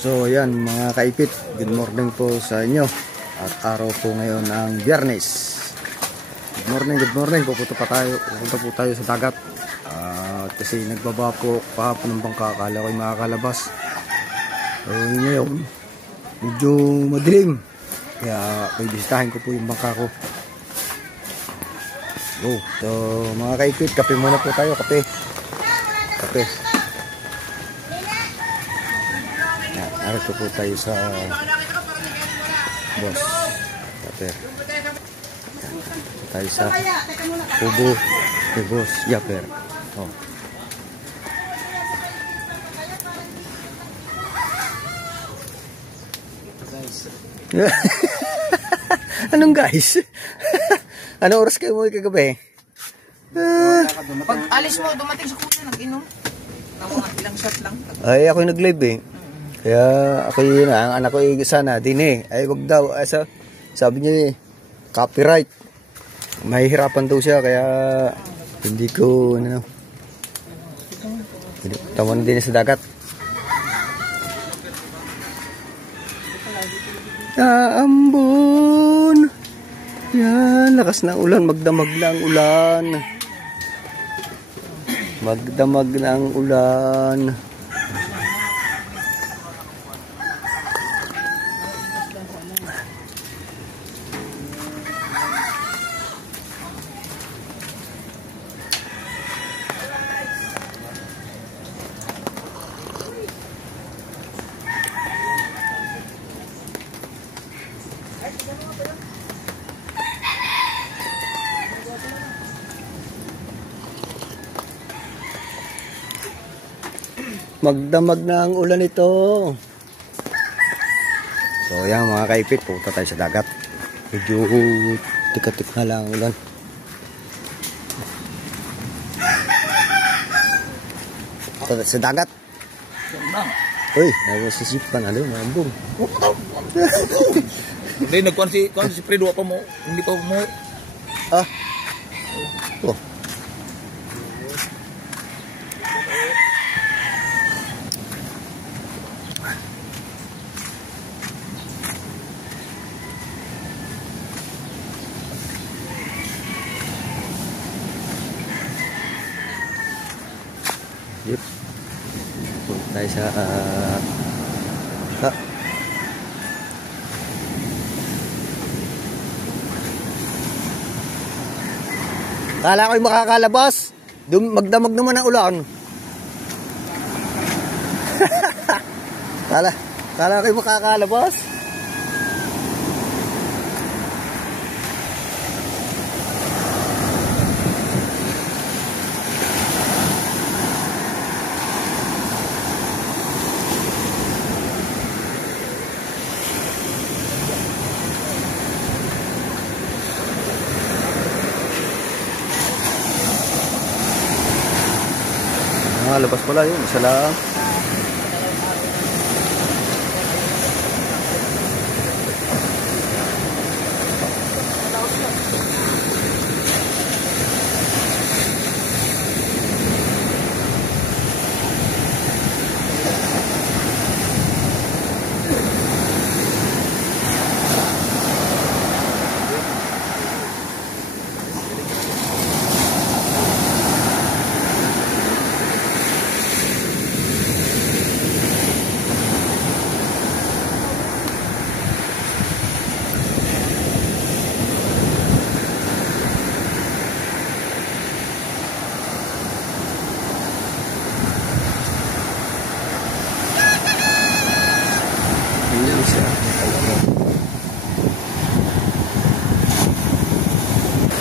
So yan mga kaipit, good morning po sa inyo. At araw po ngayon ang Biyernes. Good morning. Pupunta po tayo sa dagat. Kasi nagbaba po kahapon ng bangka, akala ko'y makakalabas. So ngayon, medyo madilim. Kaya bisitahin ko po yung bangka ko. So mga kaipit, kape muna po tayo, kape. Narito po tayo sa boss kape. Tayo sa kubo kay boss Yapper. Anong guys? Anong oras kayo mo kagabi? Pag alis mo, dumating sa kuya, nag-inom. Ilang shot lang. Ay, ako yung nag-live eh. Kaya ako yun, ang anak ko sana, din eh. Ay, wag daw. Sabi niya eh, copyright. Mahihirapan daw siya, kaya hindi ko, taman din sa dagat. Ambon. Yan, lakas ng ulan, magdamag na ang ulan. Magdamag na ang ulan ito. So yan mga kaipit, punta tayo sa dagat. Medyo tikat-tik na lang ang ulan. Punta sa dagat. Uy, nagusisipan ano, mambong. Hindi, nagkuhan si Fredo pa mo. Hindi pa mo. Yep. Punta tayo sa kala ko'y makakalabas. Magdamag naman ang ulan. Kala ko'y makakalabas. Labas pala yun, isa lang.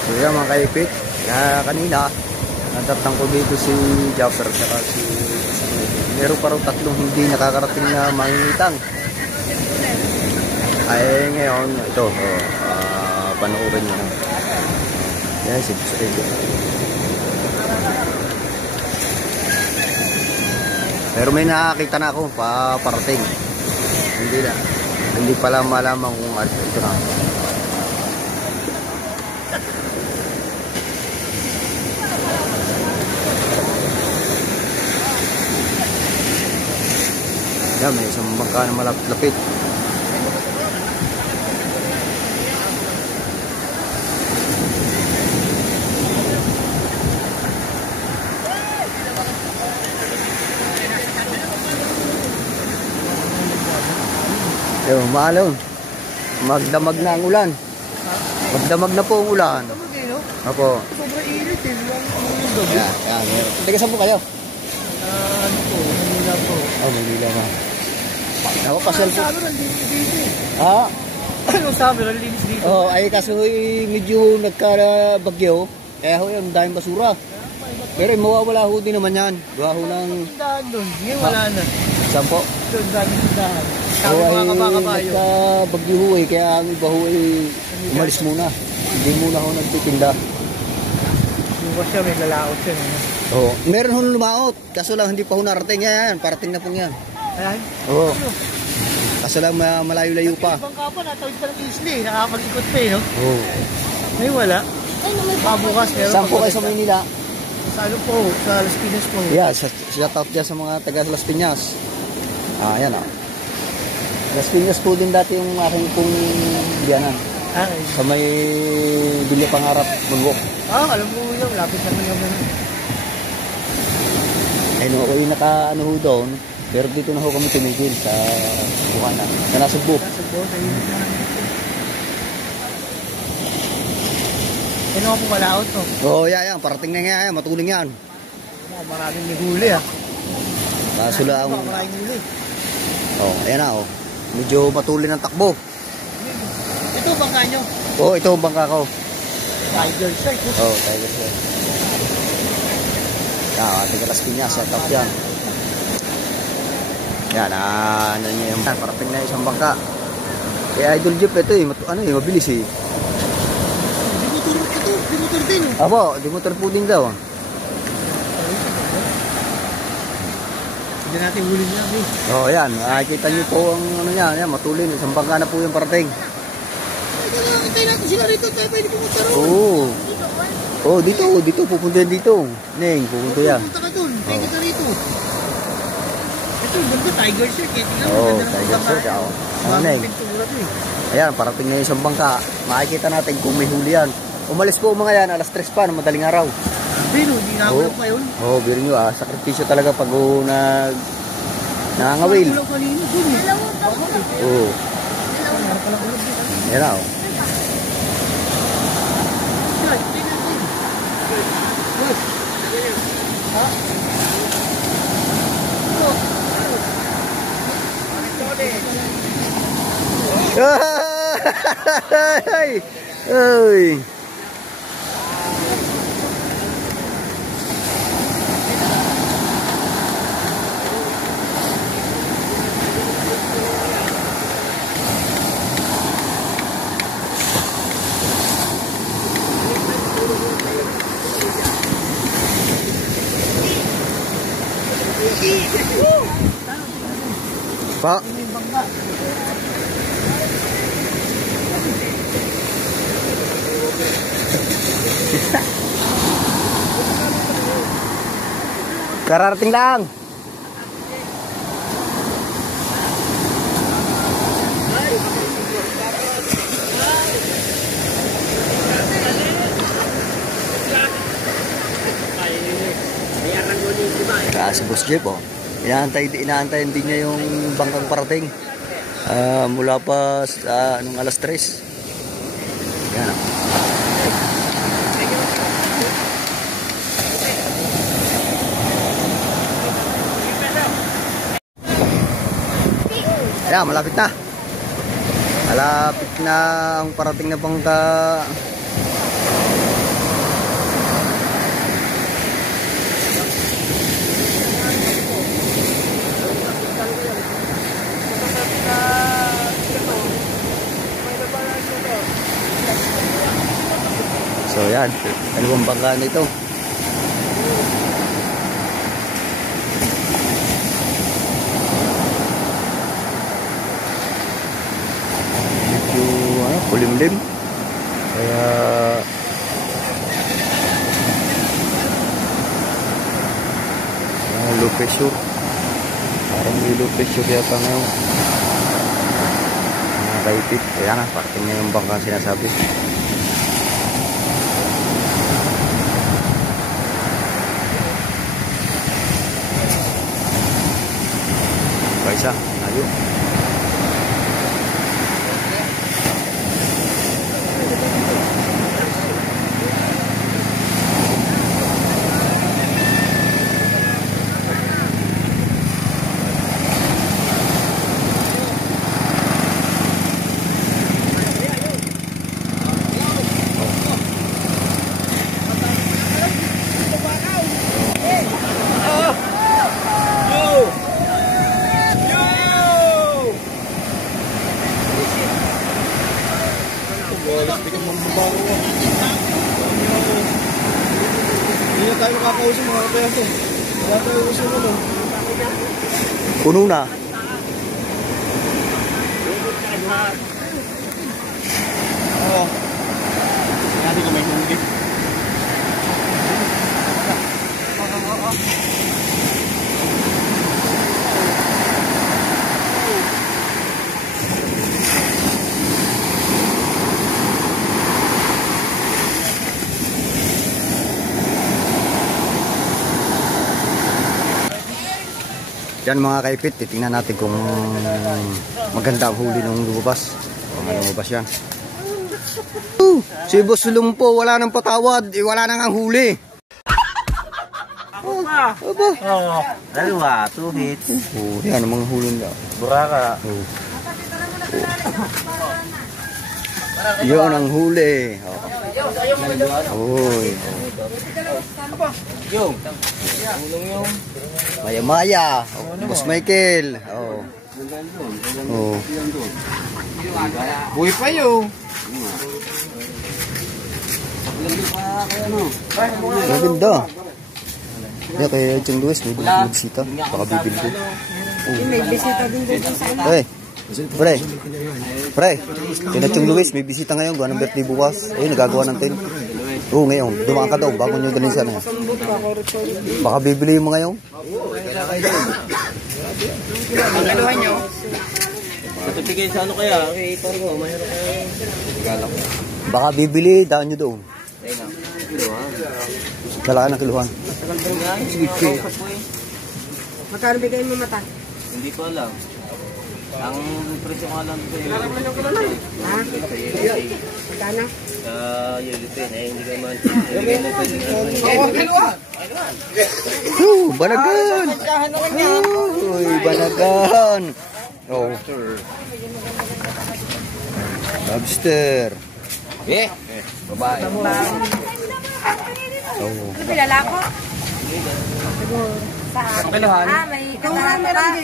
So yan mga kaipit, kanina natatang ko dito si Japper at si meron pa rin tatlong hindi nakakarating na manginitang. Ay ngayon ito panoorin nyo na yan si Fredo. Pero may nakakita na ako parating. Hindi pala malaman kung ano ito na. Yan, may isang bangka na malapit-lapit. Ayun, maalon. Magdamag na ang ulan. Magdamag na po ang ulan. Apo. Sobrang init eh. Yan, yan. Teka, saan po kayo? Ano po, Manila po. Oh, Manila na. Ako, kasal po. Sabi ng linis dito eh. Ha? Anong sabi ng linis dito? Oh, ay kaso medyo nagkarabagyo. Kaya ho yun, daming basura. Pero mawawala ho din naman yan. Gawa ho ng... Tindahan doon. Ngayon wala na. Saan po? Doon dami tindahan. Oh, Sabi mga ay kabakabayo. nagkabagyo ho eh. Kaya ang iba ho ay umalis muna. Hindi muna ho nagtitinda. Bukas siya, may lalaot siya. Oo. Meron ho lumaot. Kaso lang hindi pa ho narating. Yan, parating na po yan. Ayan. Oo. Kaso lang malayo-layo pa. Ibang kapwa, natawid pa ng isli. Nakakapag-ikot pa eh, no? Oo. Ngayon wala. Pabukas. Saan po kayo sa Maynila? Sa ano po, sa Las Piñas po. Yeah, shout out dyan sa mga taga Las Piñas. Ayan ah. Las Piñas po din dati yung aking pong biyanan. Okay. Sa may Bilya Pangarap, Moonwalk. Alam mo yun, lapit naman yung ano. Ayun ako yung naka-ano ho doon. Pero dito na ho kami tumigil sa Bukana. Sa Nasugbo. Nasa po, sa init na namin. Yan ako po malaot to. Oo, yan. Parating na nga yan. Matuling yan. Maraming may huli ah. Kaso lang. Maraming huli. Oh, ayan na oh. Medyo matulin ang takbo. Ito bangka nyo. Oo, ito ang bangka ko. Tiger Shark. Oo, Tiger Shark. Yan, ating Las Piñas. Shout out yan. Yan, ano niya yung parating na isang bangka. Kaya Idol Jeep ito eh, mabilis eh. Dimotor din. Apo, dimotor po din daw. Hindi natin huli niya. Oo, yan. Kita niyo po ang ano niya, yan, matulin. Isang bangka na po yung parating. Hintay natin sila rito. Tayo pwede pumunta ron. Oo. Oo, dito. Pupunta yan dito. Neng, pupunta yan. Pumunta ka dun. Tayo kita rito. Ito, ganda Tiger Shark. Oo, Tiger Shark. Ano, Neng? Ayan, parating na yung isang bangka. Makikita natin kung may huli yan. Umalis po mga yan, alas 3 pa, ng madaling araw. Pero, hindi na ako pa yun. Oo, biro nyo sakripisyo talaga pag nangangawil. Dalawa kanina dun eh. Oo. Yan na, Ay! Ay! Pa. Kararating lang. Si Boss Jeep oh. Inaantayin din niya yung bangkang parating. Mula pa sa anong alas 3. Yan. Ayan, malapit na. Malapit na ang parating na bangka. So yan, dalawang bangka na ito. Medyo kulimlim. Kaya low pressure. Parang may low pressure yata ngayon. Mga kaipit. Kaya na, parting na yung bangka sinasabi. Isa, layo. Hindi na tayo makakausap mga kapeso. Wala tayo usap mo. Puno na. Oo. Natin ko may huli. Yan mga kaipit, titingnan natin kung maganda ang huli nung lumabas. Kung ano lumabas yan. Si Boss Lumpo, wala nang patawad, wala nang ang huli. Ako pa. Aba. Oo. Dalawa, 2 hits. Oh, yan ang mga huli nila. Buraka. Oh. Yun ang huli. Oh. Oy. Yung. Ulong yung. Maya-maya. Oh, Boss Michael. Oh. Oh. Buhay pa yun. Maganda. Kaya kay Chong Luis, may bisita. Baka bibili ko. May bisita din dito sa ano. Hey, pre, kay Chong Luis, may bisita ngayon. Gawa ng birthday bukas. Ayun, nagagawa ng tent. Oo, ngayon. Dumaan ka daw, bago nyo galing sana. Baka bibili mo ngayon. Ang kaluhan nyo. Patipigay sa ano kaya? Okay, parang ko, mahirap kaya. Baka bibili, daan nyo doon. Kailangan ng kiluhan. Magkano bigay mo mata? Hindi ko alam. Ang presyo ko alam ko yun. Ha? Magkano? Sa Yelipin, hindi ko man. Kiluhan! Banagan! Uy, banagan! Oh. Lobster. Babae. Oh. Ano bilala ko? Saan? Kiluhan? Ah, may katarata pa.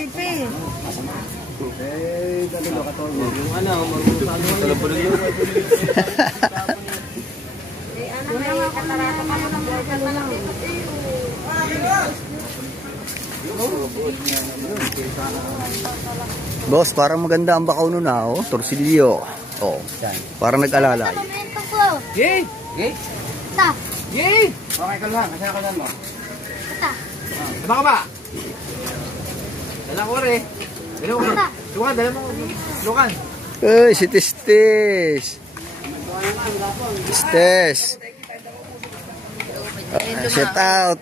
Yung ano, talong po yun. Eh, ano, may katarata pa ng kalulang. Boss, parang maganda ang bakaw nun na, oh. Torsilyo. Oh. Parang nag-alalay. Yay! Yay! Ta. Yay! Okay, kaluhan. Kasi kaluhan mo. Ta. Dama ka ba? Dala ko rin. Dala ko rin. Lukan, dala mo. Lukan. Uy, si Tistis. Tistis. Shout out.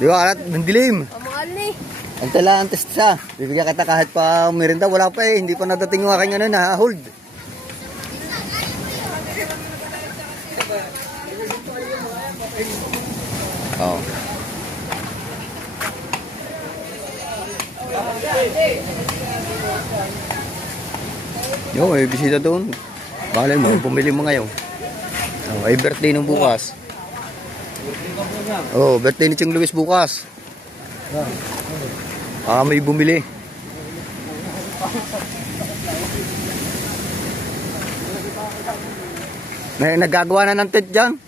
Di ba kalat? Nandilim. Pamahal ni. Antala ang test sa. Bibigyan kita kahit pa merinda. Wala pa eh. Hindi pa nadating yung aking ano na hold. Oh. Yo, may bisita doon. Balay mo, pumili mo ngayon. Oh, ay birthday nung bukas. Oh, birthday ni Chong Luis bukas. May bumili. May nagagawa na ng tent dyan.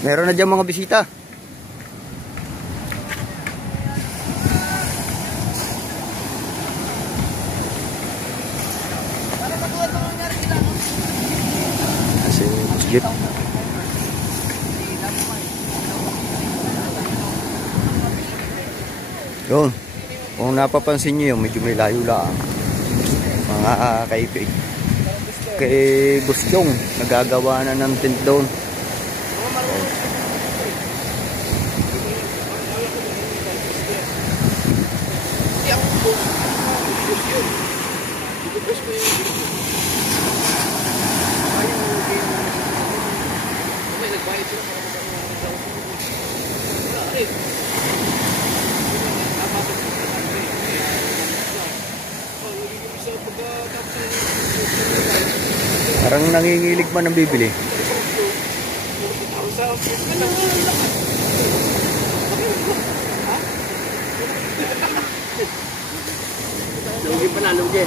Meron na dyan mga bisita. Kasi musgit. Yun. Kung napapansin nyo yun, medyo may layo lang. Mga kaipig. Kay Bustyong, nagagawa na ng tent doon. Parang nangingilig man ang bibili. Lugi pa na, lugi.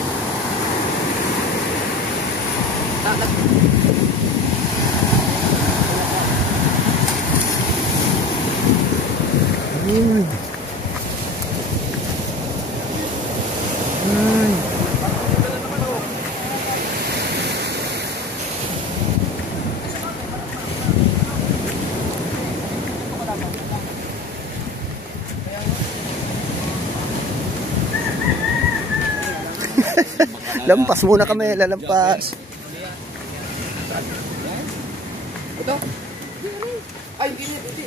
Lampas muna kami, lalampas. Ito. Ay, hindi niya, hindi.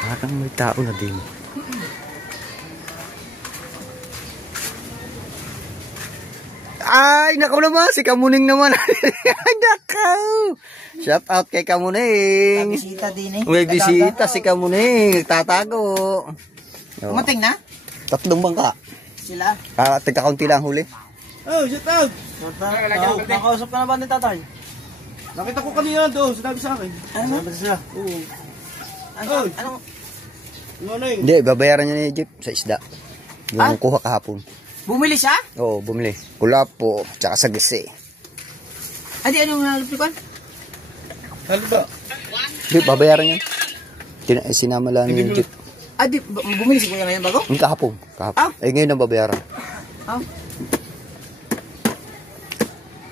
Parang may tao na din. Ay, nakaw naman, si Kamuning naman. Nakaw. Shout out kay Kamuning. Bisita din eh. May bisita si Kamuning, tatago. Kumating na? 3 bangka. Sila. Tigka-kaunti lang huli. Oh, shut out. Nakausap ka na ba ni tatay? Nakita ko kanina doon, sinabi sa akin. Ano? Siya. Oo. Anong? Morning. Hindi, babayaran niya ni Jeep sa isda. Yung kuha kahapon. Bumili siya? Oo, bumili. Kulapo, tsaka sa gisi. Adi, anong nalapikuan? Halo ba? Jeep, babayaran niya. Sinama lang ni Jeep. Adi, bumili si kuya ngayon bago? Yung kahapon. Ngayon ang babayaran.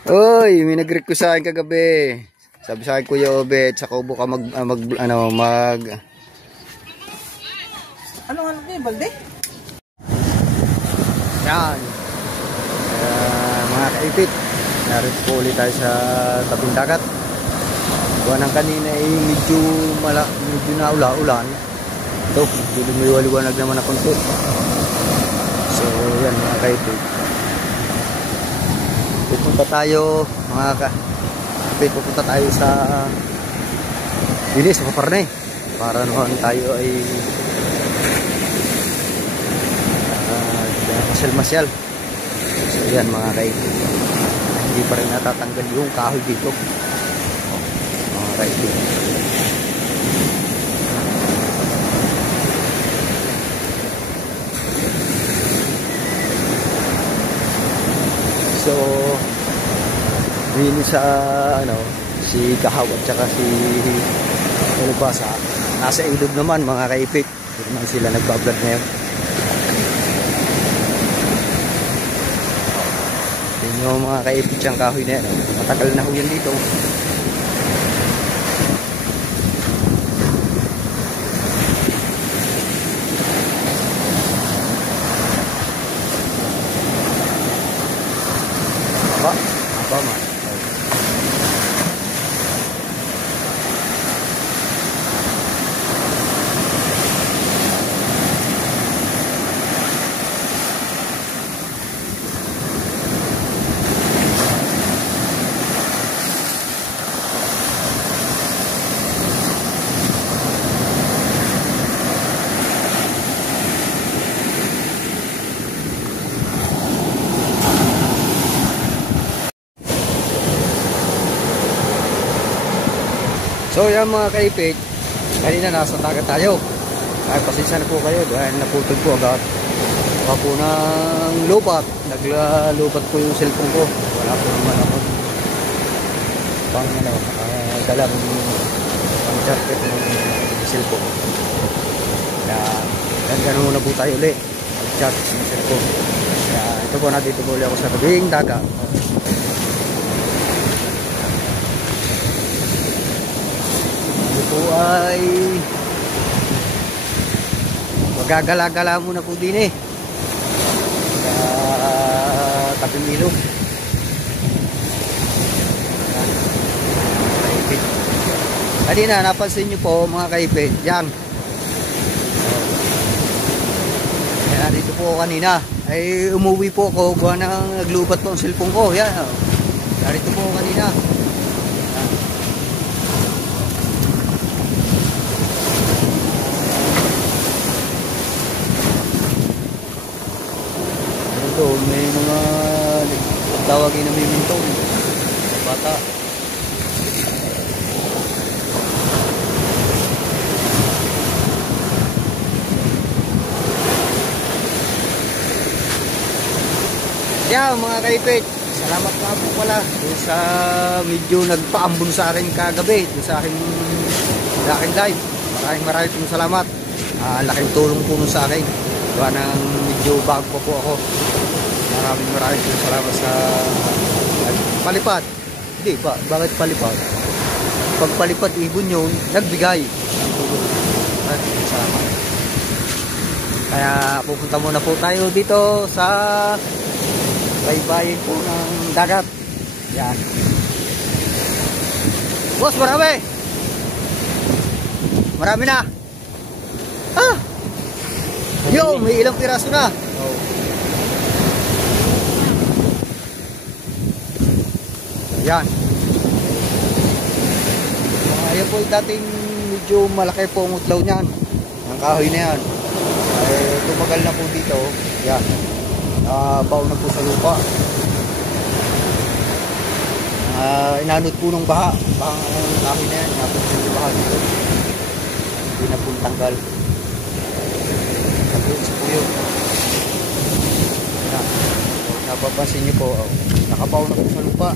Uy, may nag-request sa akin kagabi. Sabi sa akin, Kuya Obet, sa Kubo ka Ano niya, balde? Yan. Mga kaipit, narito po ulit tayo sa tabing dagat. Buwan ng kanina ay medyo naula-ulan. Ito, medyo lumiwaliwanag naman na konti. So, yan mga kaipit. Pupunta tayo, mga kaipit, pupunta tayo sa Bilis, sa Paparne. Para naman tayo ay masyal-masyal. So yan mga kaibig, hindi pa rin natatanggal yung kahoy dito, mga kaibig. So yun sa si Kahaw at saka si Ulubasa nasa ilog naman mga kaibig. Hindi naman sila nagbablog ngayon. Yung mga kaipit siyang kahoy na yan, matagal na ho yan dito. Aba man. So yan mga kaipit, kanina nasa dagat tayo. Ay pasensya na po kayo dahil naputol po agad. Baka po ng lubat, naglubat po yung cellphone ko. Wala po naman ako dalang pang charger ng cellphone. Kaya Ganun muna po tayo ulit. Mag-chat sa cellphone. Kaya ito po, nandito po ulit ako sa tabing dagat. Ito po ay magagala-gala muna po din sa tabing ilog. Kanina, napansin nyo po mga kaipit, yan. Yan, dito po ako kanina. Ay, umuwi po ako, gawa nang naglubat po ang cellphone ko. Yan, dito po ako kanina. Yan. Ito, may mga nagtawagin na may mintong. Bata. Yeah, mga kaipit, salamat nga po pala sa medyo nagpaambon sa akin kagabi sa aking live. Maraming pong salamat. Laking tulong po nun sa akin. Gawa nang medyo bago pa po ako. Maraming pong salamat sa palipad. Hindi ba? Bakit palipad? Pag palipad ibon yun, nagbigay. Salamat. Kaya pupunta muna po tayo dito sa baybayin po ng dagat. Yan. Boss, marami. Marami na. Yo, may ilang piraso na. Yan. Ayan po dating medyo malaki po ang utlaw niyan. Ang kahoy na yan. Tumagal na po dito. Yan. Baon na po sa lupa. Inanod po ng baha. Bahang kahoy na yan. Inanod po ng baha dito. Hindi na po tanggal. Nabulis po yun. Napapansin niyo po. Nakabaon na po sa lupa.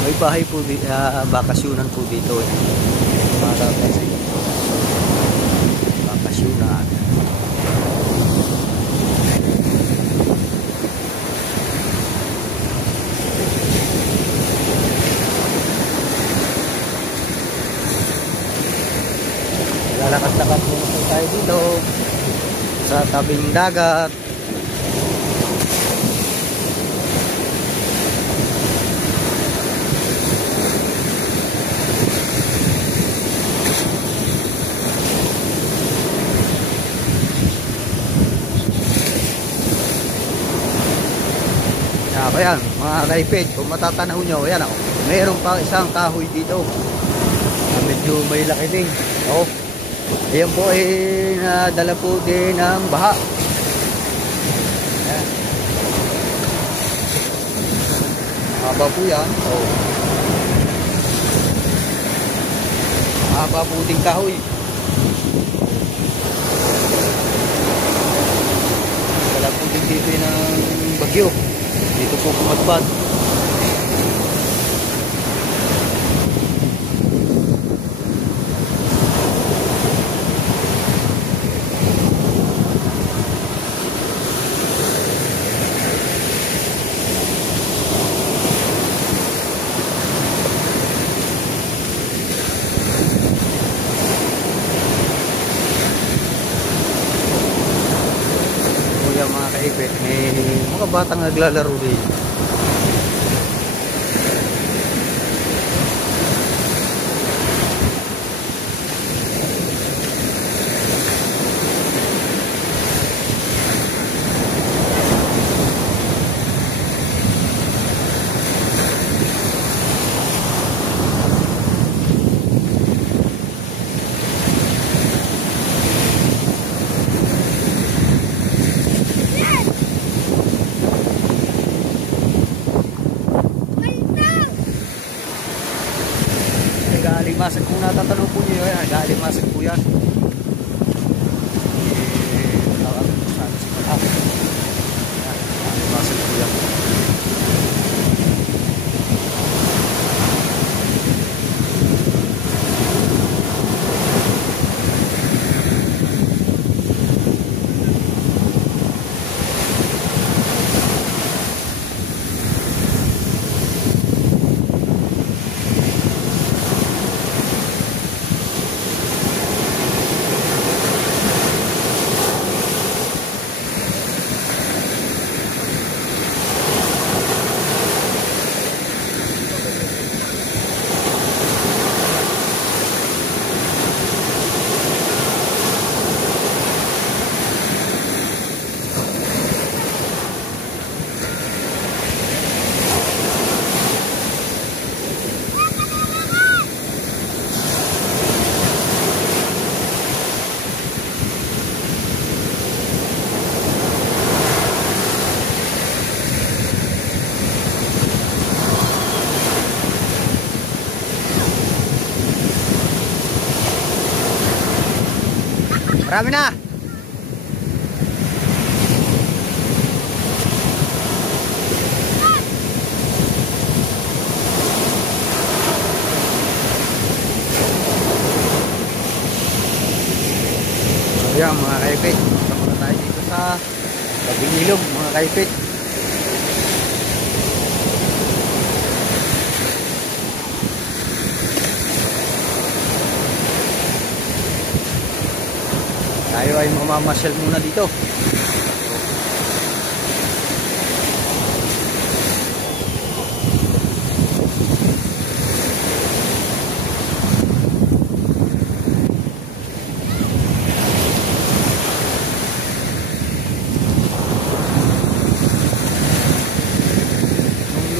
May bahay po, bakasyunan po dito bakasyunan. Lalakas-lakas muna po tayo dito sa tabing dagat. Ayan, mga kaipit, kung matatanaw nyo, ayan ako, mayroon pa isang kahoy dito. Medyo may laki din. Ayan po ay nadala po din ng baha. Ayan. Mahaba po yan. Mahaba po din kahoy. Dala po din dito ng bagyo. Dito po pumadpad. Kuya mga kaipit, may mga batang naglalaro din. Alimasag kung natatanong po nyo yan, alimasag po yan. Tawag po sana si Malak. Marami na. Ayan mga kaipit, punta muna tayo dito sa tabing ilog mga kaipit. Tayo ay mamamasyal muna dito.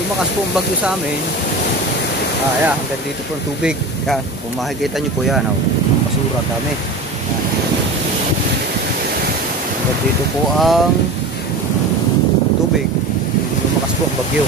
Lumakas po ang bagyo sa amin. Ayan, hanggang dito po ang tubig. Yan, kung makikita nyo po yan, basura dami. Yan. Hanggang dito po ang tubig. Lumakas po ang bagyo.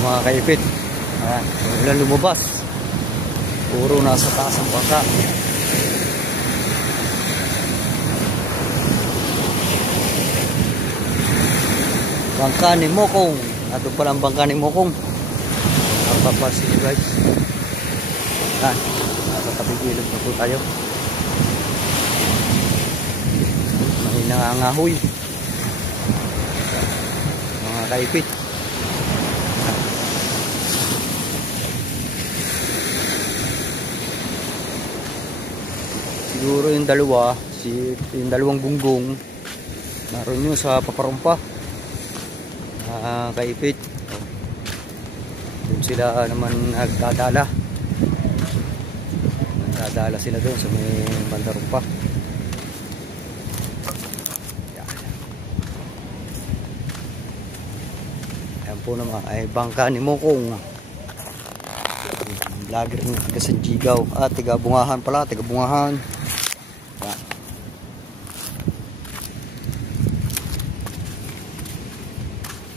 Mga kaipit, ayan, walang lumabas, puro nasa taas ang bangka. Bangka ni Mokong, ato pala ang bangka ni Mokong. Napapasin nyo guys. Ayan, nasa tabing ilog na po tayo. May nangangahoy mga kaipit. Siguro yung dalawa, yung dalawang gunggong naroon yun sa paparumpa. Kaipit. Doon sila naman nagdadala. Nagdadala sila doon sa may bandarumpa. Ayan po naman ay bangka ni Mokong. Vlogger ng taga Sanjigaw. Taga Bungahan pala, taga Bungahan.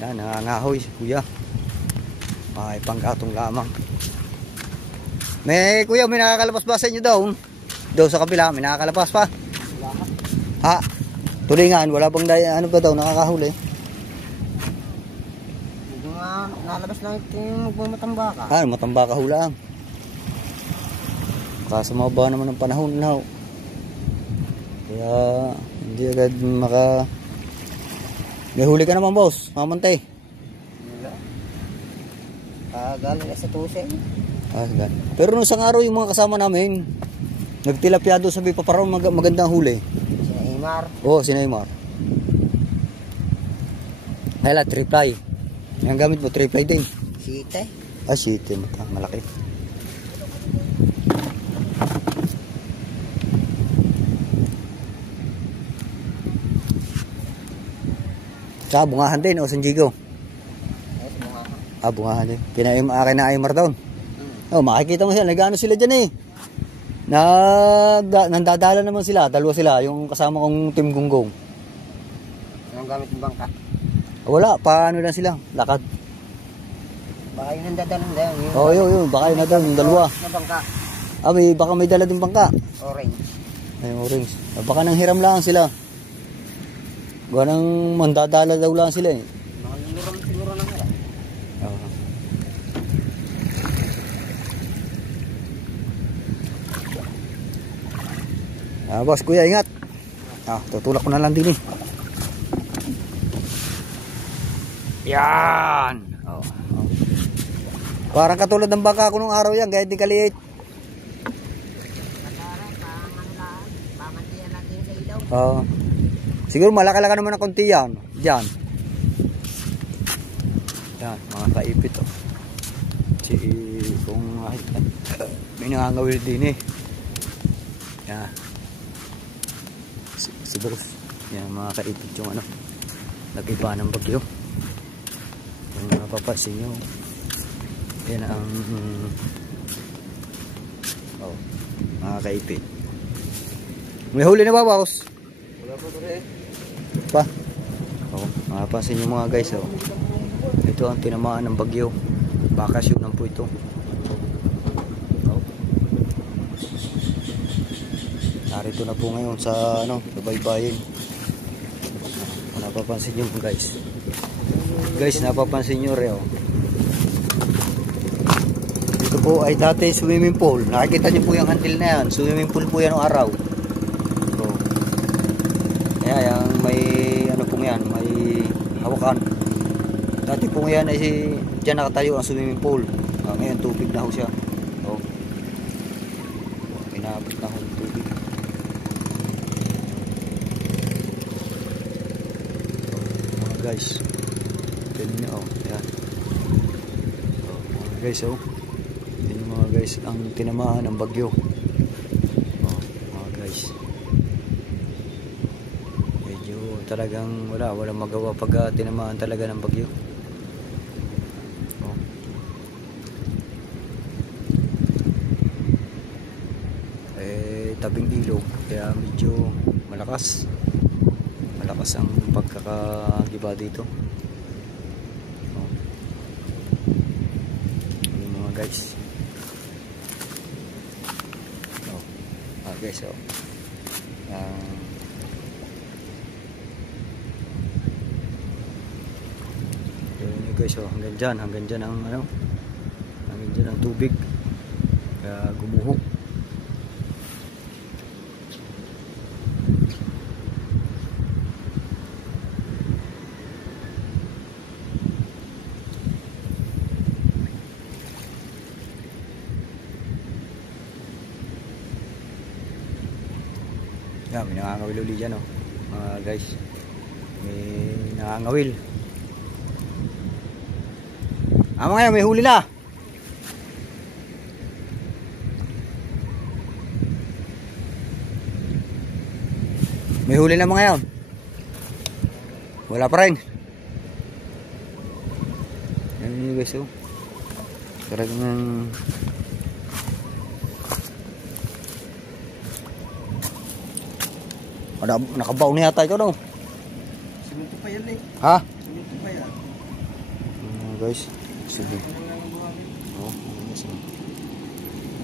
Yan, nangangahoy si kuya. Ay, panggatong lamang. Kuya, may nakakalabas ba sa inyo daw? Daw sa kabila, may nakakalabas pa? Ha? Tulingan, wala bang ano ba daw, nakakahuli? Hindi nga, nalabas na yung magmamatambaka. Matambaka hulaan. Kaso mababa naman ng panahon na. Kaya, hindi agad May huli ka naman boss, mamantay. Wala. Galing na sa tusay. Pero nung isang araw yung mga kasama namin, nagtilapya doon sa Bipaparong, magandang huli. Si Neymar. Oo, si Neymar. Hala, triply. Yung gamit mo, triply din. Site. Site, malaki. Sa Bungahan din o Sanjigaw? Bungahan din. Kina-Aymar doon. Makikita mo sila, nag-ano sila dyan nandadala naman sila, dalawa sila, yung kasama kong Team Gunggong. Anong gamit ng bangka? Wala, paano lang sila, lakad. Baka yun ang dadalang dahil. Yun, baka yun na doon, yung dalawa. Na bangka? Baka may dala din bangka. Orange. Ay, orange. Baka nang hiram lang sila. Baka nang mandadala daw lang sila Mga siguro lang nila. Boss, kuya, ingat. Tutulak ko na lang din Yan. Parang katulad ng bangka ko nung araw yan, kahit di kaliit. Pamantiyan natin sa ilaw. Siguro malaki-laki naman ng konti yan. Diyan. Yan, mga kaipit oh. Si kung may nangangawil din eh. Yan. Si Bruce. Yan mga kaipit yung ano. Nag-iba ng bagyo. Kung mapapansin nyo. Yan ang oh, mga kaipit. May huli na ba, boss? Wala pa rin. Pa. Oh, mapapansin nyo mga guys oh. Ito ang tinamaan ng bagyo. Bakasyon po ito. Oh. Narito na po ngayon sa ano, sa baybayin. Napapansin nyo guys. Guys, napapansin nyo rin oh. Dito po ay dati swimming pool. Nakikita nyo po yung handle na yan. Swimming pool po yan ng araw. So, kaya yung may ano po yan, may hawakan. Dati po yan ay dyan nakatayo ang swimming pool. Ngayon tubig na ho siya. So, pinabot na ho yung tubig. Mga guys, ganyan nyo oh. Yan. So, mga guys oh. Yan yung mga guys ang tinamaan ng bagyo. Oh, mga guys. Medyo talagang walang magawa pag tinamaan talaga ng bagyo. Oh. Tabing ilog kaya medyo malakas ang pagkakagiba dito. Oh. Yung mga guys. Oh. Guys oh. Yun guys oh, hanggang dyan ang ano, hanggang dyan ang tubig kaya gumuho. Yan, may nangangawil ulit dyan oh. Guys, may nangangawil. Ngayon may huli na. May huli na mga yan. Wala pa rin. Yan yun guys oh. Talagang nakabaw na yata ito no? Siminto pa yan eh. Ha? Siminto pa yan. Guys, sige. Oh,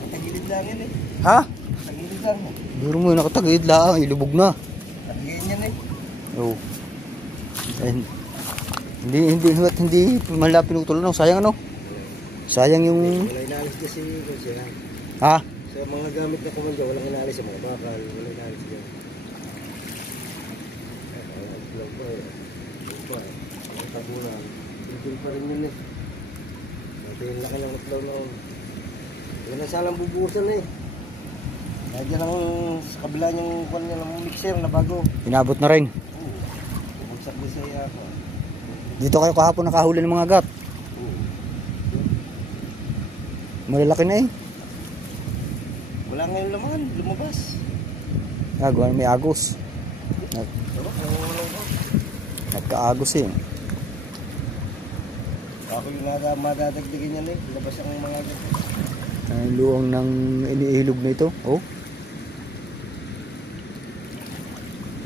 Nakatagilid lang yan eh. ha? Nakatagilid lang mo. Duro mo nakatagilid lang, ilubog na. Nakagilid yan eh. Oh. And, hindi mala pinutol no, sayang ano? Sayang yung Wala inaalis kasi siya. ha? Sa mga gamit na kumanda, walang inaalis sa mga bakal. Wala inaalis yan. Ang tabunan. Pintil pa rin yun eh. Ito yung laki ng utlaw na yun. Yan ang salang bubusan eh. Nagyan lang sa kabila niyang kwan niya ng mixer na bago. Inabot na rin. Bumagsak din sa iya ako. Dito kayo kahapon nakahuli ng mga gat. Malalaki na eh. Wala ngayon laman, lumabas. Gawa may agos. Nagkaagos eh. Ako yung madadagdagin yan eh. Labas ang mga gat. Ang luong ng iniihilog na ito. Oh.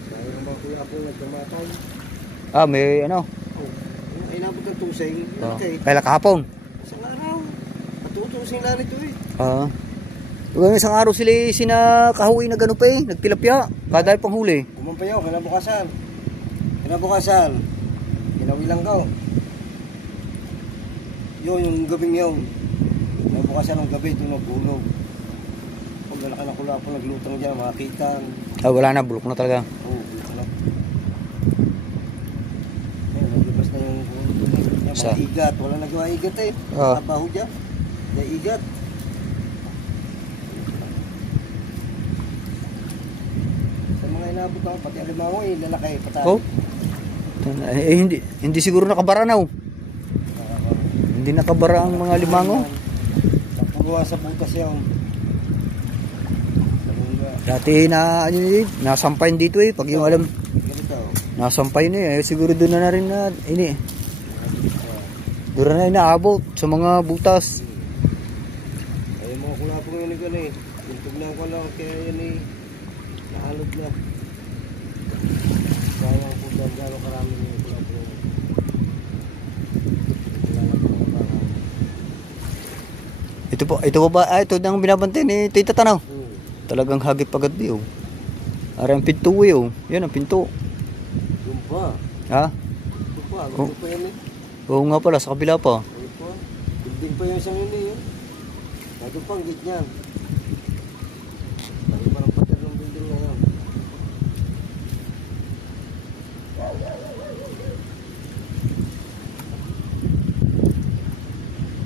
Dahil naman kuya ako nagkamatay. May ano. Ay nabot ng tusay. Oh. Kaya kahapon. Isang araw. Patutusing lang ito eh. Isang araw sila sinakahuwi na gano'n pa eh. Nagtilapya. Kada pang huli. Kumampayaw, kinabukasan. Ginawilang ka. Yun, yung gabing yun. Kinabukasan ng gabi, ito nagulog. Pag nalaki na kula po, naglutang dyan, makakita. Wala na, bulok na talaga. Oo, bulok na. Ayun, naglabas na yung mga igat. Wala nagawa igat eh. Kabaho dyan. May igat. Sa mga inabot ako, pati alimango eh, lalaki, patay. Oh. Eh, hindi siguro nakabara na oh. Hindi nakabara ang mga limango. Napuruan sa butas yan. Dati na ano yun, nasampayin dito eh. Pag yung alam, Ganito. nasampayin eh. Siguro doon na rin na ini. Doon na inaabot sa mga butas. Ay, mga kulapong yun ikaw eh. Tugnan ko lang, kaya yan eh. Naalog na. Sayang po dyan, gano'ng karami yung kulapong yun. Ito po ba? Ito nang binabantay ni Tita Tanaw. Talagang hagip agad di oh. Ara ang pinto eh oh. Yan ang pinto. Yung pa. Ha? Yung pa. Oh. Yung pa yan eh. Oo nga pala, sa kabila pa. Yung pa. Building pa yung isang yun eh. Bago pa ang gate niyan. Bago pa ng pater ng building na yan.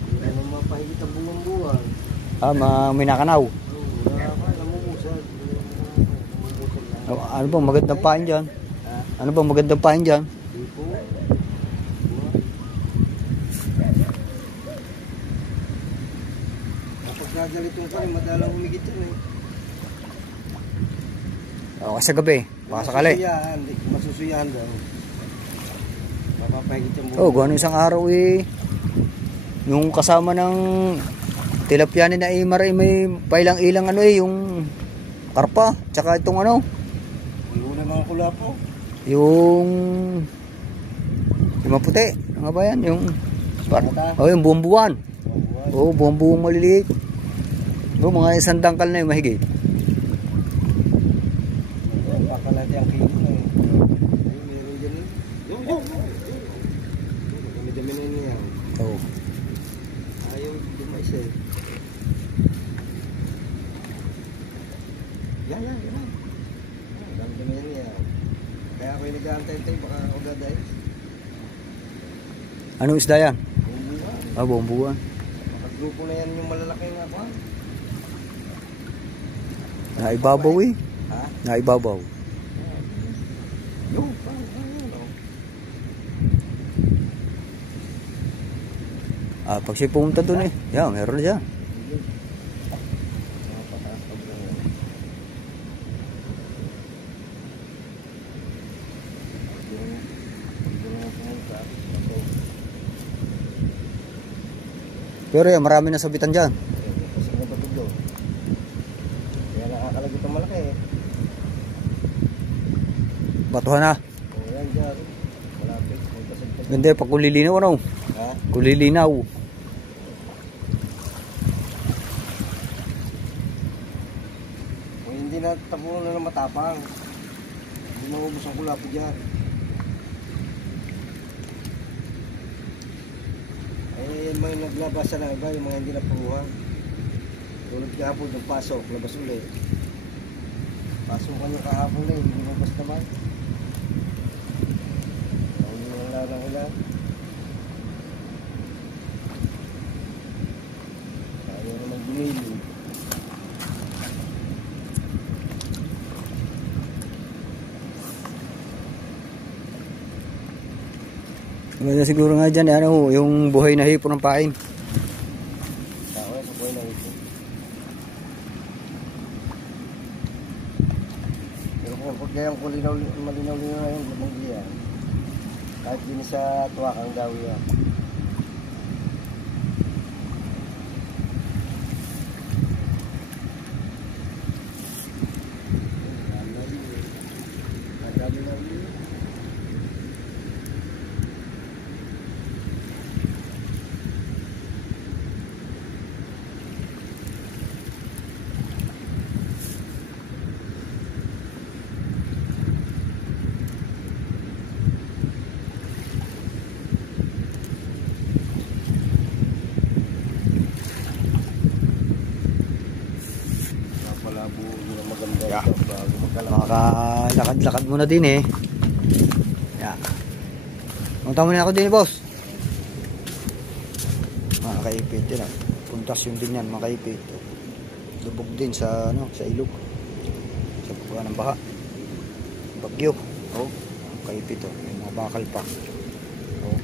Hindi naman mapahigit ang buwan-buwan. May nakanaw. Wala pa, namumusad. Namumusad lang. Ano bang magandang pain dyan? Ha? Ano bang magandang pain dyan? Di po. Kapag gagalito pa rin, madalang humigit yan eh. Sa gabi. Baka sakali. Masusuyahan daw. Mapapahigit yung buwan. Oh, gano'n isang araw eh. Yung kasama ng tilapyanin na may pailang-ilang ano eh, yung karpa. Tsaka itong ano, Yung una mga kulapo. yung maputi. Ano ba yan? Yung yung buwan-buwan. Oo, buwan-buwan maliliit. Oo, mga isang dangkal na yung mahigit. Pakalati ang kilo na eh. Ayun, meron dyan eh. Dami-dami na niya. Oo. Ayaw, dumais eh. Yan. Dami-dami na niya. Kaya ako'y nag-aantay-antay, baka ako daday. Anong isda yan? Buwan. Buwan-buwan. Makagrupo na yan yung malalaki nga pa. Naibabaw eh. Ha? Naibabaw. Yung, Pag siya pumunta doon eh. Yan, meron na siya. Pero yan, marami na sabitan dyan. kasi nabatid doon. Kaya nakakalagot ang malaki eh. Batuhan na. O yan dyan. Malapit. May pasagpag. Ganda pag kulilinaw ano. Ha? Kulilinaw. Kung hindi na tapunan na ng matapang. Hindi maubos ang kulapo dyan. Eh, yan mga naglabas na iba, yung mga hindi napuruhan. Tulad kahapon, yung pasok, labas ulit. Pasok ka nyo kahapon na, hindi labas naman. Hindi lang lang ulan. Ayaw naman binili. Maganda siguro nga dyan, ano, yung buhay na hipo ng pain. Tao sa buhay na ito. Pero kung pagkayang malinaw-linaw na yung lumanggi yan, kahit din sa tuwakang daw yan. Makalakad-lakad muna din eh. Yan. Punta muna ako din, boss. Mga kaipit din ah. Puntas yung din yan, mga kaipit. Lubog din sa ano, sa ilog. Sa buka ng baha. bagyo. Oh, kaipit oh. May mga bakal pa. Oh.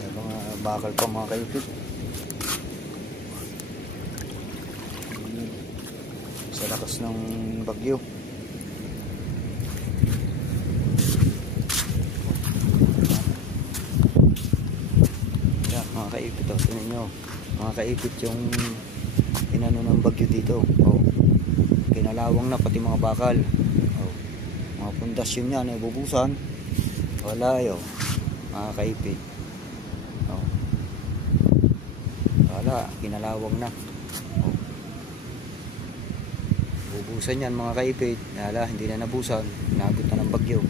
May mga bakal pa mga kaipit. Sa lakas ng bagyo. Yan, mga kaipit oh. Tingnan nyo. Mga kaipit yung inano ng bagyo dito. Oh. Kinalawang na pati mga bakal. Oh. Mga pundasyon niya na ibubusan. Wala yun. Mga kaipit. Oh. Wala. Kinalawang na. Oh. Bubusan yan mga kaipit. Wala. Hindi na nabusan. Inabot na ng bagyo.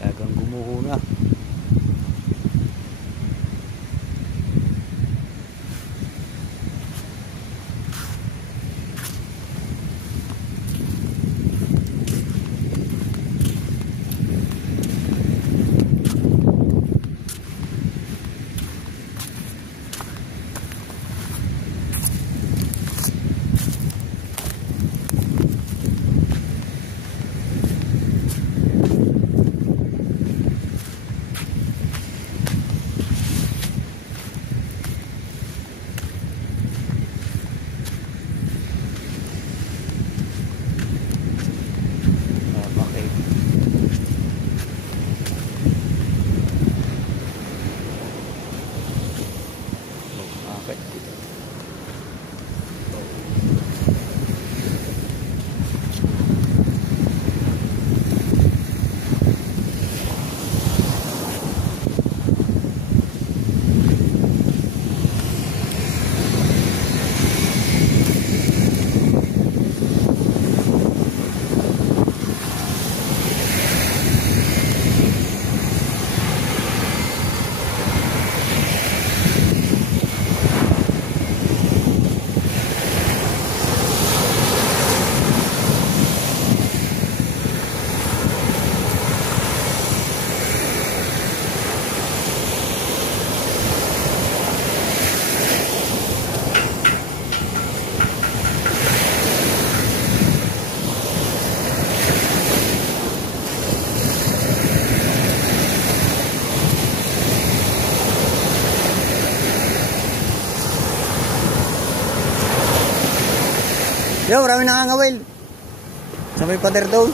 Talagang gumuho na. Yo, marami nakangawil. Sa may pader doon.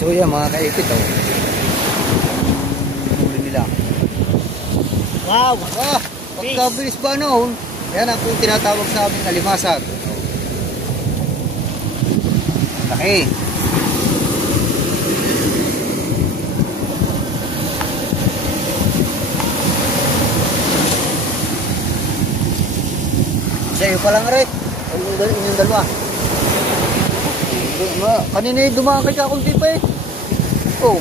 So yan mga kaipit oh. Huli nila. Wow! Ah! Pagkabilis ba noon? Yan ang kung tinatawag sa aming alimasag. Laki. Sa'yo pa lang rin. Inyong dalawa. Kanina yung dumakay ka kunti pa eh. Oh.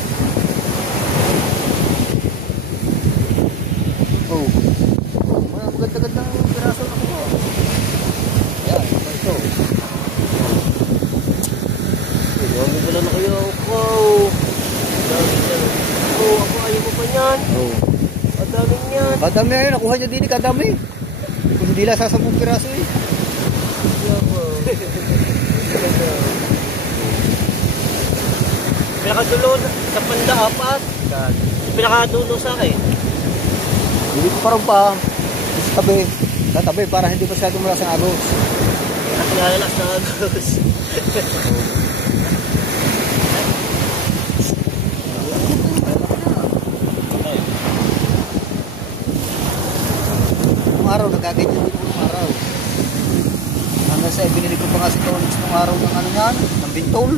Oh. Oh, maganda-ganda ng piraso na ko. Yan, ito. Dami pala na kayo ako. Oh, ako ayaw mo pa yan. Oh. Kadami yan. Kadami ayun, nakuha niya din eh, kadami. Kung hindi lang sa 10 piraso eh. Pinakadulo sa panda apat. Pinakadulo sa akin. Hindi ko parang pa. Tabi. Tatabi para hindi masyado mula sa agos. Nakalalas na agos. Ang araw, nagaganyan din ng araw. Hanggang kalimasa, binili ko pa nga si Tonix nung araw ng ano yan, ng bintol.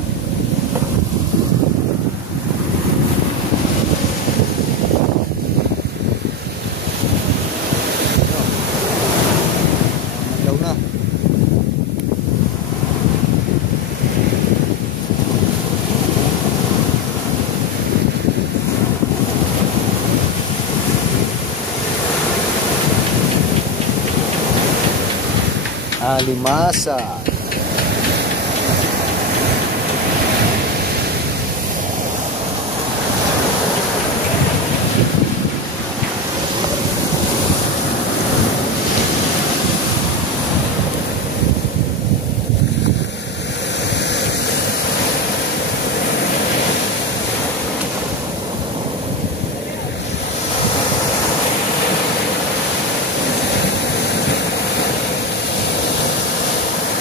Ilaw na. Alimasa.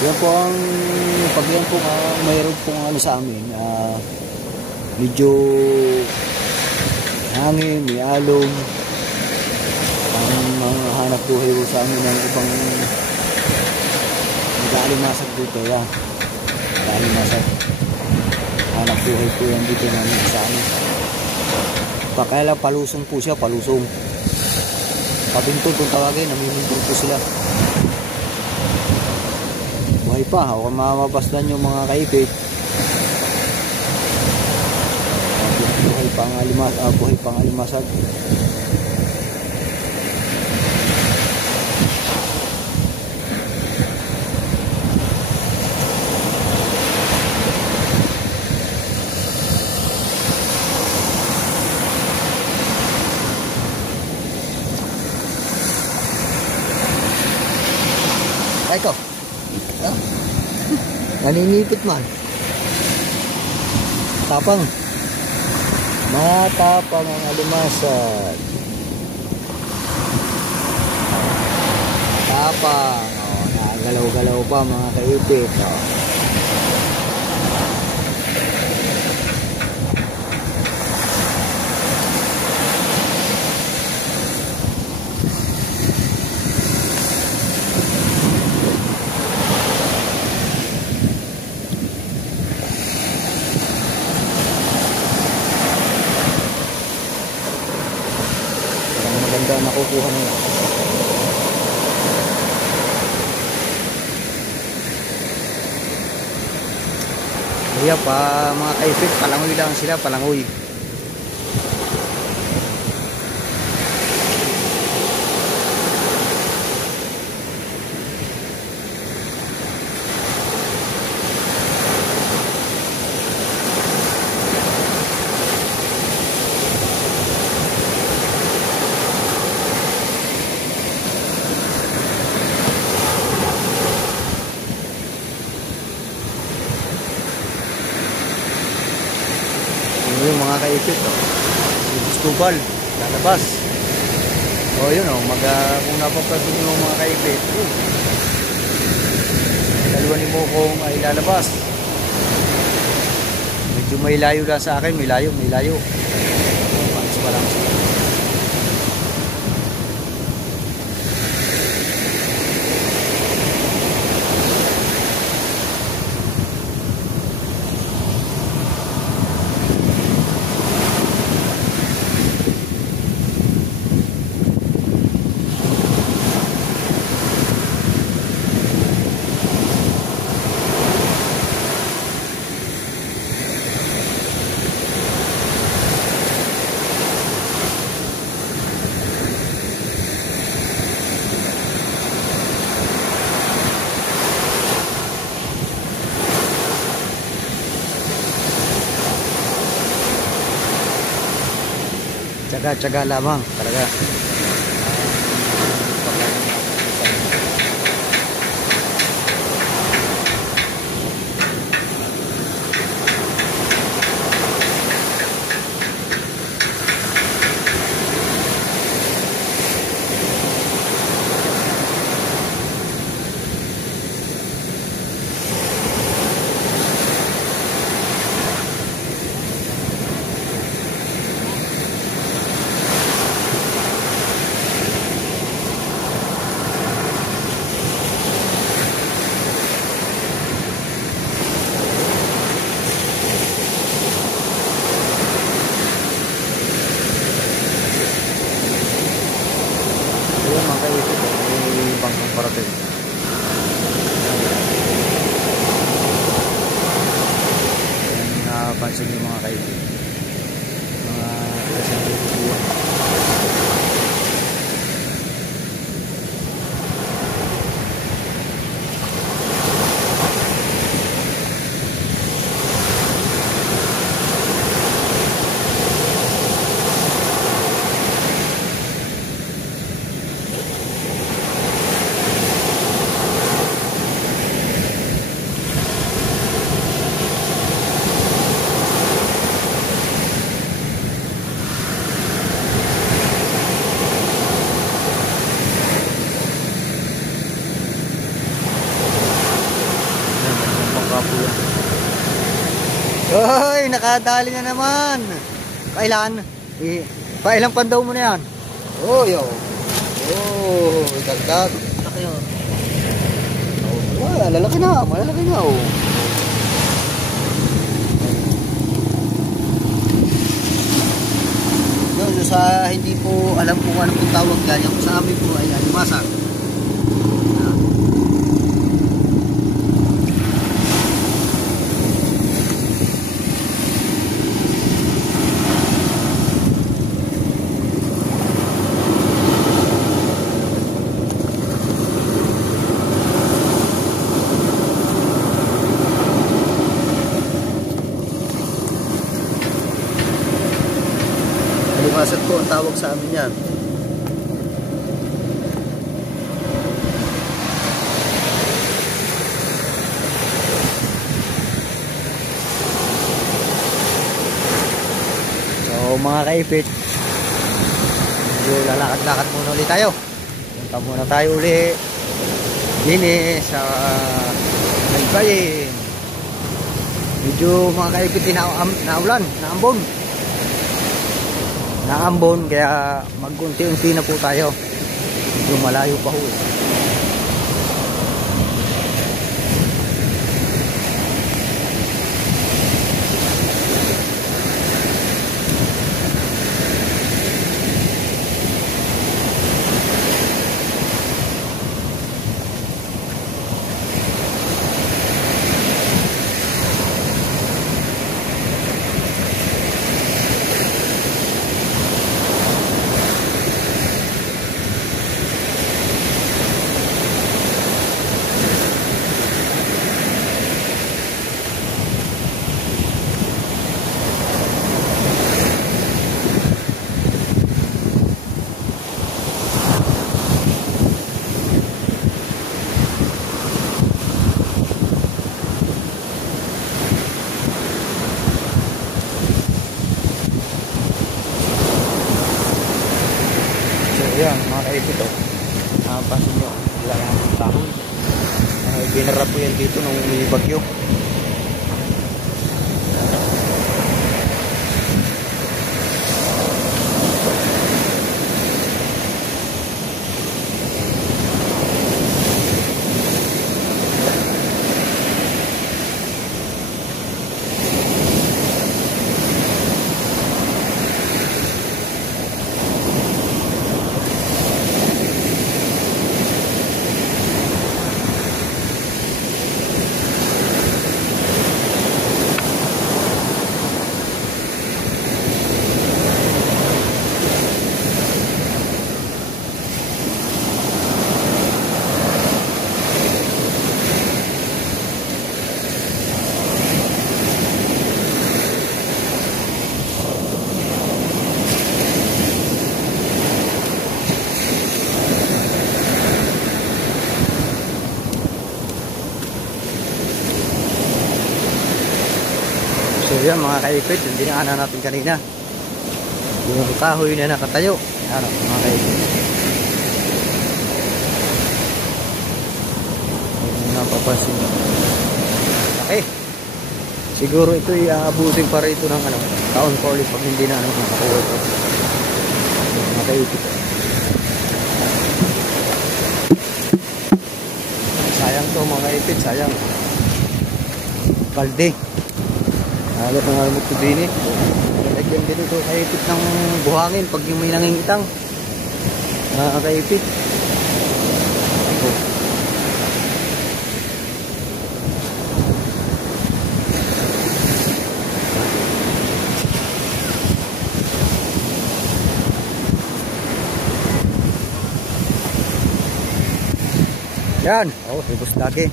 Yan po ang pag yan po mayroon pong ano sa amin, medyo hangin, may alon, ang mga hanap buhay po sa amin ng ibang nag-aalimasag dito yan, nag-aalimasag hanap buhay po yan dito namin sa amin. Kaya lang palusong po siya, palusong pabintol kung tawagin, namimintol po sila. Buhay pa, o mamabasdan yung mga kaipit. Buhay pang alimasag. Ay ko. Naninipit man. Tapang. Matapang ang alimasag. Tapang. Oh, nagalaw-galaw pa mga kaipit. Oh. Maganda nakukuha nila. Kaya pa mga kaipit, palangoy lang sila, palangoy. Yung mga kaipit, yung Cristobal, lalabas. O yun o, kung napapansin yung mga kaipit, dalawa ni Mokong ay lalabas. Medyo may layo lang sa akin, may layo. Panis pa lang sila. Tsaga-tsaga lamang talaga. natin. Yan, napansin niyo mga kaipit. Mga kasang bubuhan. Hoy, nakadali na naman. Kailan? Pailang pandaw mo na yan? Oh, yo. Oh, itagtag. Laki yun. Malalaki na. Malalaki na, oh. Yun, sa hindi po alam kung ano pong tawag dyan, yung sa amin po ay alimasa. Alimasat po ang tawag sa amin yan. So mga kaipit, lalakad-lakad muna ulit tayo. Punta muna tayo ulit din sa Nagbayin. Medyo mga kaipit naulan, naambon, kaya mag-unti-unti na po tayo. Medyo malayo pa ho. Ayan mga kaipit, napansin nyo, wala yung tahon. Binara po yan dito nung may bagyo. So yan mga kaipit, yung dinaanan natin kanina, yung kahoy na nakatayo. Ano mga kaipit, yung napapansin okay, siguro ito i-aabusin pa rito ng taon pa ulit pag hindi na nakakuha ito mga kaipit. Sayang to mga kaipit, sayang kalde. Halos ng alamot ko din lalagyan din ito kaipit ng buhangin pag yung may nangingitang kaipit. Yan. Oh, ribos lagi.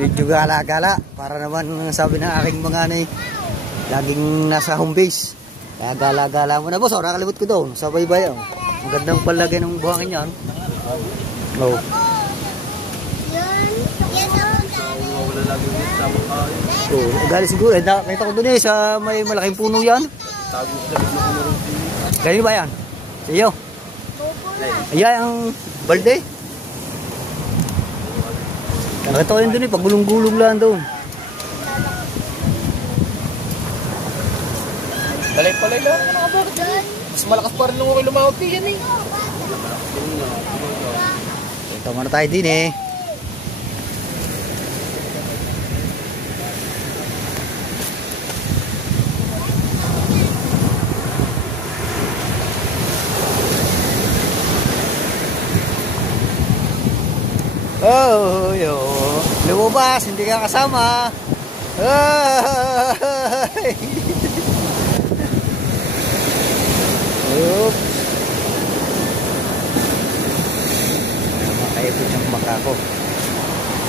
Medyo gala-gala. Para naman sabi ng aking mga anay, laging nasa home base. Kaya gala-gala mo na. Boss, nakalimut ko doon. Sa baybay. Oh. Ang gandang palagay ng buhangin yan. Oh. Oh, galing siguro. Nakita ko doon sa may malaking puno yan. Galing ba yan? Sa iyo? Ayan ang balde. Nakita ko yun doon pagulong-gulong lang doon. Palay-palay lang mga bakit. Mas malakas pa rin nung ako lumawag yan eh. Ito muna tayo din eh. Oh, yo. Lumabas, hindi ka kasama. Ay. Oops. Makaipot yung bangka ko.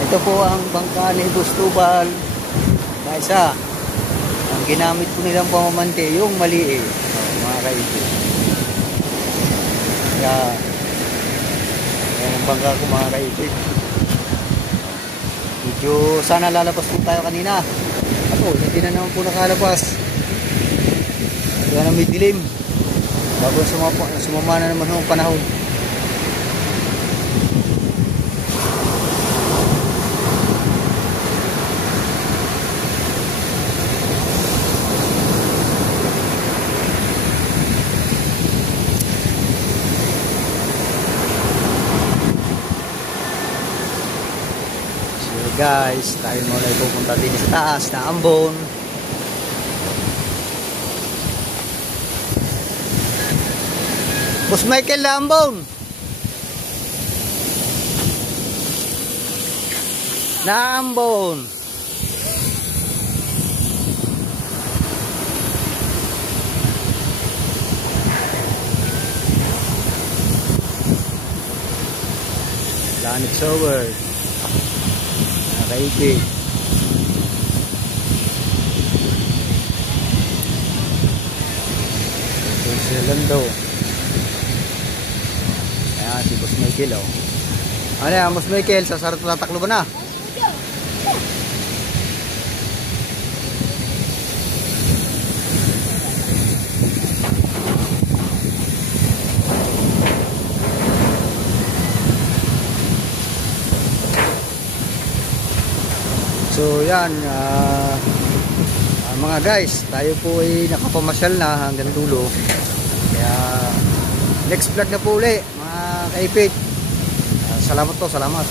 Ito po ang bangka ni Bustubal. Kaisa, ang ginamit ko nilang pamamante, yung mali eh. Mga kaipot. Kaya, yan ang bangka ko mga kaipot. Medyo sana lalabas po tayo kanina. Ako, hindi na naman po nakalabas. Kaya na may dilim. Bago sumama na naman ang panahon. So guys, tayo muna ay pupunta din sa taas na Ambon. Boss Michael Lambon. Lambon. Planet Shower. Nakaibig. Ito si Lando. Si Boss Michael oh. Ano yan, Boss Michael, sasarap tataklo ba na? So yan, mga guys, tayo po ay nakapamasyal na hanggang dulo. Kaya next vlog na po ulit mga kaipit. Salamat po, salamat.